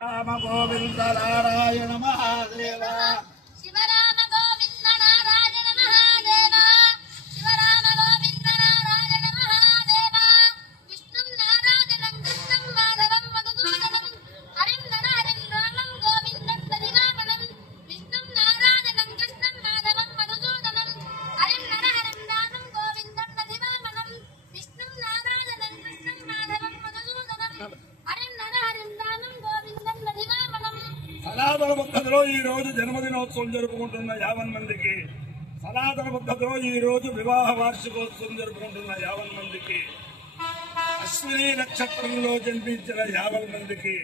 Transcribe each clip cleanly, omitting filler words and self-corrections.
రామ గోవింద నారాయణ మహాదేవ శివరామ గోవింద నారాయణ మహాదేవ శివరామ గోవింద నారాయణ మహాదేవ విష్ణు నారాయణం కృష్ణం మాధవం మధుసూదనం హరిం నరహరిం రామం గోవిందం దధివామనం విష్ణు నారాయణం కృష్ణం మాధవం మధుసూదనం హరిం నరహరిం రామం గోవిందం దధివామనం విష్ణు నారాయణం కృష్ణం మాధవం మధుసూదనం హరిం నరహరిం రామం గోవిందం దధివామనం. సనాతన పద్ధతిలో ఈ రోజు జన్మదినోత్సవం జరుపుకుంటున్న 50 మందికి, సనాతన పద్ధతిలో ఈ రోజు వివాహ వార్షికోత్సవం జరుపుకుంటున్న 50 మందికి, అశ్విని నక్షత్రంలో జన్మించిన 50 మందికి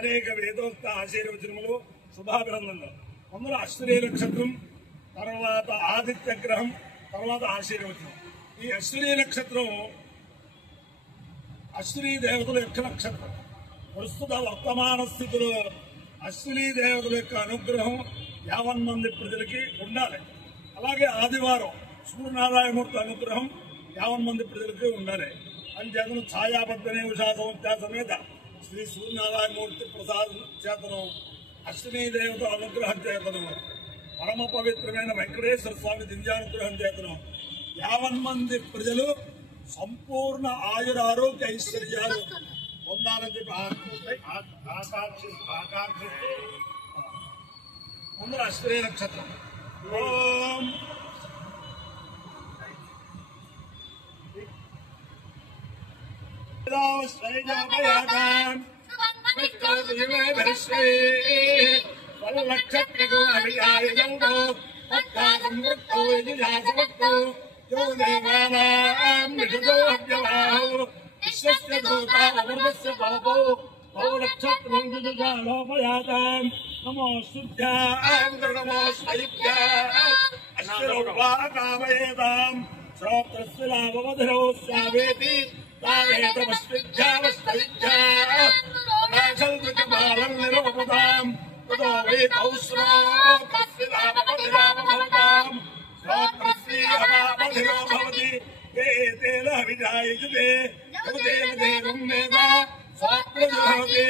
అనేక వేదోక్త ఆశీర్వచనములు, శుభాభినందనలు. అందులో అశ్విని నక్షత్రం, తర్వాత ఆదిత్య గ్రహం, తర్వాత ఆశీర్వచనం. ఈ అశ్విని నక్షత్రం అశ్విని దేవతల యొక్క నక్షత్రం. ప్రస్తుత వర్తమాన స్థితిలో అశ్విని దేవతల యొక్క అనుగ్రహం 50 మంది ప్రజలకి ఉండాలి. అలాగే ఆదివారం సూర్యనారాయణమూర్తి అనుగ్రహం 50 మంది ప్రజలకి ఉండాలి. అంచేతను ఛాయాబద్ధనే ఉషా సంవత్సర సమేత శ్రీ సూర్యనారాయణమూర్తి ప్రసాదం చేతను, అశ్విని దేవత అనుగ్రహం చేతను, పరమ పవిత్రమైన వెంకటేశ్వర స్వామి దివ్యానుగ్రహం చేతను 50 మంది ప్రజలు సంపూర్ణ ఆయురారోగ్య ఐశ్వర్యాలు పొందాలని చెప్పి ఆకాంక్షిస్తూ ముందర అశ్విని నక్షత్రం. ఓం విశ్వస్య దూతావృతస్య పాపో నక్షత్రం జుజాలోపయాతాం నమో శుద్ధ్యాం నమో స్వైభ్యాం అశ్వరూపాకామయేతాం శ్రోత్రస్య లాభమధురో స్వావేతి తావేతమస్విభ్యామస్వైభ్యాం నాశల్దుకమాలం నిరూపతాం తదో వేతౌ శ్రోత్రస్య లాభమధురామభవతాం శ్రోత్రస్య అవామధురో భవతి ఏతేన విజాయజుతే యుదేన దేవం వేద స్వాత్మజోహతే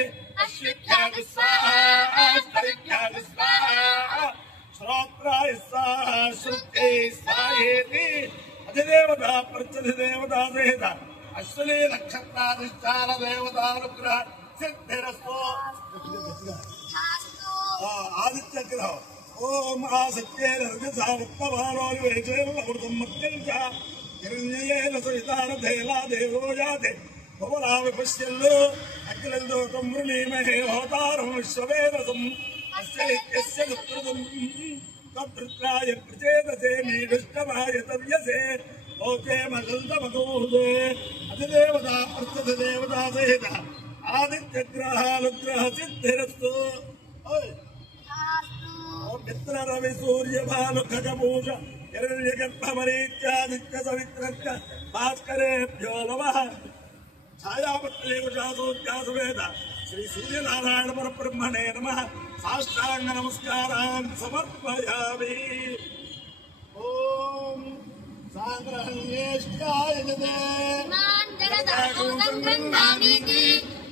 అశ్విభ్యాగ స్వాహా స్తైభ్యాగ స్వాహా శ్రోత్రాయ స్వాహా శృత్యై స్వాహేతి. అధిదేవత ప్రత్యధిదేవత సహిత అశ్విని నక్షత్రాధిష్టాన దేవతానుగ్రహ సిద్ధిరస్తో. ఆదిత్య గ్రహం. ఓం ఆ సత్యేన రజసావృత్తమానో వేచేన అమృతం మత్యం చ హిరణ్యేన సవితారథేలా దేవో యాతే భవనామి పశ్యల్లో అఖిలందోకం వృణీమహే హోతారం విశ్వవేదసం అస్య సుకృతం తద్రుత్రాయ ప్రచేదసే నీడుష్టమాయ తవ్యసే ఓకే మగల్దమగూహే. అధిదేవత ప్రత్యధిదేవత సహిత ఆదిత్య గ్రహానుగ్రహ సిద్ధిరస్తు. మిత్ర రవి సూర్య భాను ఖగభూష హిరణ్యగర్భమరీత్యాదిత్య సవిత్రస్య భాస్కరేభ్యో నమః. ఛాయాపత్రే ఉషాసూర్యాసువేద శ్రీ సూర్యనారాయణ పరబ్రహ్మణే నమః. సాష్టాంగ నమస్కారాన్ సమర్పయామి. ఓం సాగ్రహణ్యేష్టాయ జతే మాన్ జగదాగం సంగంగామీతి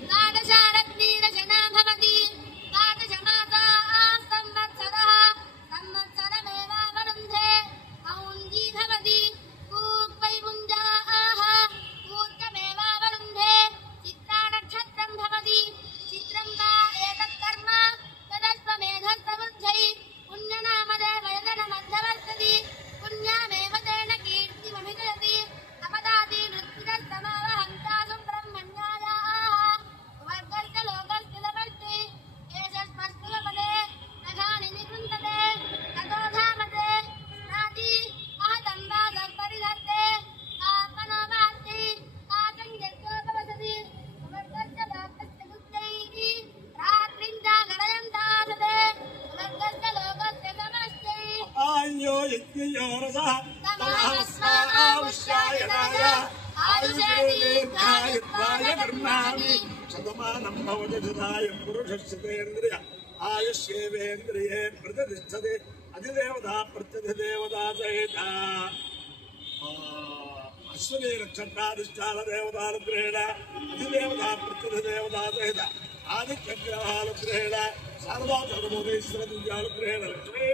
ద్వాదశారత్నీరచనా భవతి ద్వాదశమాసా సంవత్సరః సంవత్సరమేవావరుంధే ఔంజీ భవతి పూర్వైముంజాః పూర్వమేవావరుంధే చిత్రా నక్షత్రం భవతి చిత్రం వా ఏతత్ కర్మ తదస్వమేధస్తముజ్జై పుణ్యనామదేవయన మధ్యవర్తతి పుణ్యామేవ తేన కీర్తిమభిజయతి అపదాది నృత్తిరస్తమావహంతాసు బ్రహ్మణ్యాయాః వర్గస్య లోకస్య సమష్టి ఏషస్మస్తులపదే నఘాని నికృంతతే తతో ధామతే నాది అహతం వాగపరిధత్తే ఆత్మనో వాస్తి ఆసంజత్వోపవసతి వర్గస్య లోకస్య బుద్ధైః రాత్రిం జాగరయంతాసతే వర్గస్య లోకస్య సమష్టిః ఆయ్యో యజ్ఞయో రసః తమస్మావశ్యాయనాయ ఆయుషేంద్రియాయ కర్మాణి శతమానం భవతి శతాయ పురుషస్యేంద్రియ ఆయుష్యేవేంద్రియే ప్రతిష్టతే. అధిదేవత ప్రత్యధిదేవత సహిత అశ్విని నక్షత్రాధిష్టాన దేవతానుగ్రహేణ అధిదేవత ప్రత్యధిదేవత సహిత ఆదిత్యగ్రహానుగ్రహేణ శారదా చంద్రమోదీశ్వర దివ్యానుగ్రహేణ లక్ష్మీ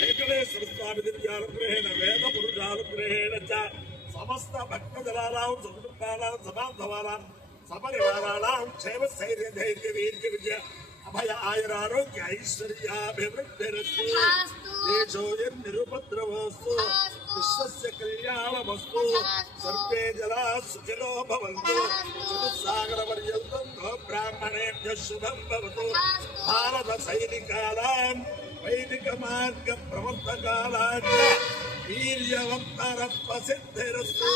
వెంకటేశ్వర స్వామి దివ్యానుగ్రహేణ వేద పురుషానుగ్రహేణ చ సమస్త భక్తజలానాం సుకుటుంబానాం సమాధవానాం సపరివారాణాం క్షేమ స్థైర్య ధైర్య వీర్య విజయ అభయ ఆయురారోగ్య ఐశ్వర్యాభివృద్ధిరస్తు దేశోయం నిరుపద్రవస్తు విశ్వస్య కళ్యాణమస్తు సర్వే జలా సుఖినో భవంతు చతుస్సాగర పర్యంతం గో బ్రాహ్మణేభ్యః శుభం భవతు భారత సైనికానాం వైదిక మార్గ ప్రవర్తకానాం వీర్యవంతర ప్రసిద్ధిరస్తు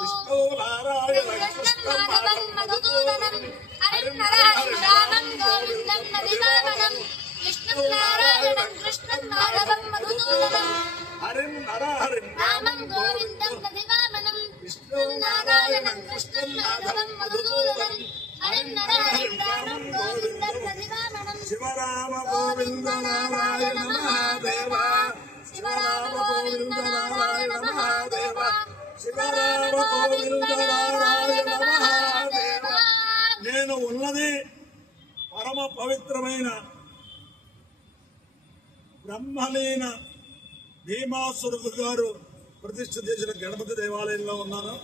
విష్ణు నారాయణ కృష్ణ మాధవ మధుసూదనం హరిం నారాయణం రామం గోవిందం నదివామనం విష్ణు నారాయణం కృష్ణం మాధవం మధుసూదనం హరిం నరహరిం రామం గోవిందం నదివామనం విష్ణు నారాయణం కృష్ణం మాధవం మధుసూదనం హరిం నారాయణం రామం గోవిందం నదివామనం శివరామ గోవింద నారాయణ మహాదేవ శివరామ గోవింద నారాయణ మహాదేవ శివరామ గోవింద నారాయణ మహాదేవ. నేను ఉన్నది పరమ పవిత్రమైన బ్రహ్మలీన భీమాసురథు గారు ప్రతిష్ఠ చేసిన గణపతి దేవాలయంలో ఉన్నాను.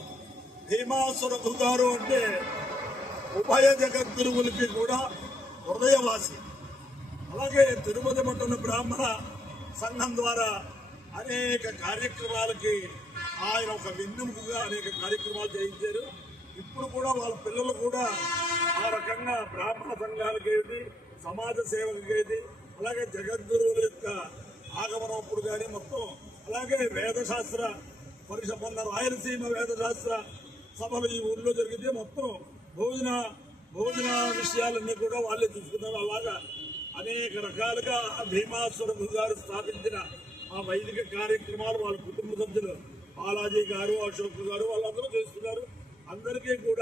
భీమాసురథు గారు అంటే ఉభయ జగద్గురువులకి కూడా హృదయవాసి. అలాగే తిరుపతి పట్టణ బ్రాహ్మణ సంఘం ద్వారా అనేక కార్యక్రమాలకి ఆయన ఒక వెన్నెముకగా అనేక కార్యక్రమాలు చేయించారు. ఇప్పుడు కూడా వాళ్ళ పిల్లలు కూడా ఆ రకంగా బ్రాహ్మణ సంఘాలకేది సమాజ సేవకేది అలాగే జగద్గురువుల యొక్క ఆగమనప్పుడు కానీ మొత్తం అలాగే వేదశాస్త్ర పరిషత్ రాయలసీమ వేదశాస్త్ర సభలు ఈ ఊళ్ళో జరిగితే మొత్తం భోజన విషయాలన్నీ కూడా వాళ్ళే చూసుకున్నారు. అలాగా అనేక రకాలుగా భీమాసురథు గారు స్థాపించిన ఆ వైదిక కార్యక్రమాలు వాళ్ళ కుటుంబ సభ్యులు బాలాజీ గారు అశోక్ గారు వాళ్ళందరూ చేస్తున్నారు. అందరికీ కూడా